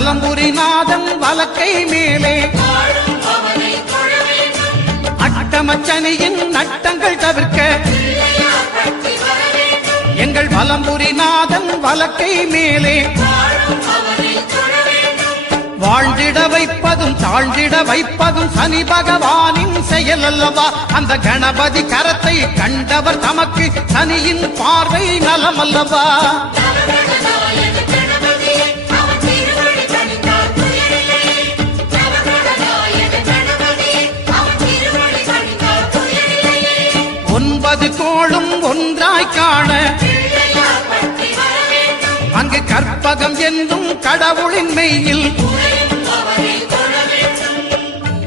வலம்புரிநாதன் வலக்கை மேலே அட்டமச்சனியின் நட்டங்கள் தவிர்க்க எங்கள் வலம்புரிநாதன் வலக்கை மேலே வாழ்ந்திட வைப்பதும் தாழ்ந்திட வைப்பதும் சனி பகவானின் செயல் அல்லவா. அந்த கணபதி கரத்தை கண்டவர் தமக்கு சனியின் பார்வை நலம் அல்லவா. ஒன்பது கோளும் ஒன்றாய் காண அங்கு கற்பகம் என்னும் கடவுளின் மெய்யில்